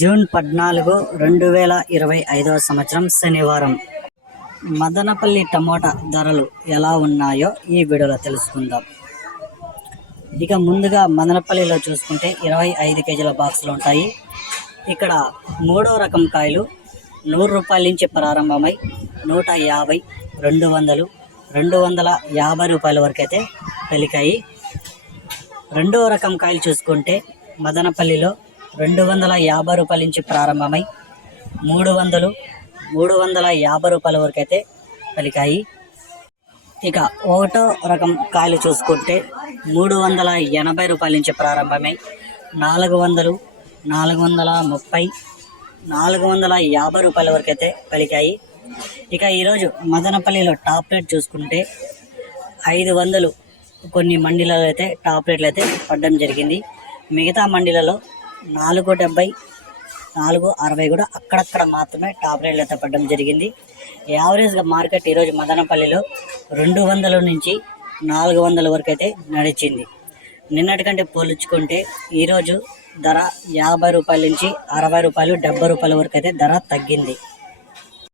June 14, 2025 సంవత్సరం శనివారం. Madanapalle tomato ధరలు ఎలా ఉన్నాయో ఈ వీడియోలో తెలుసుకుందాం. ఇక ముందుగా మదనపల్లిలో చూసుకుంటే 25 కేజీల బాక్సులు ఉంటాయి. ఇక్కడ మూడో రకం కాయలు 100 రూపాయల నుంచి ప్రారంభమై 150, 200, 250 రూపాయల వరకు అయితే పలికాయి. రెండో రకం కాయలు చూసుకుంటే మదనపల్లిలో 250 రూపాయల నుంచి ప్రారంభమై 300, 350 రూపాయల వరకు అయితే పలికాయి. ఇక ఒకటో రకం కాయలు చూసుకుంటే 380 రూపాయల నుంచి ప్రారంభమై 400, 430, 450 రూపాయల వరకు అయితే పలికాయి. ఇక ఈరోజు మదనపల్లిలో టాప్ రేట్ చూసుకుంటే 500 కొన్ని మండీలలో అయితే టాప్ రేట్లు అయితే పడడం జరిగింది. మిగతా మండీలలో 470, 460 కూడా అక్కడక్కడ మాత్రమే టాప్ రేట్లు అయితే పడడం జరిగింది. యావరేజ్గా మార్కెట్ ఈరోజు మదనపల్లిలో 200 నుంచి 400 వరకు అయితే నడిచింది. నిన్నటికంటే పోల్చుకుంటే ఈరోజు ధర 50 రూపాయల నుంచి 60 రూపాయలు, 70 రూపాయల వరకు అయితే ధర తగ్గింది.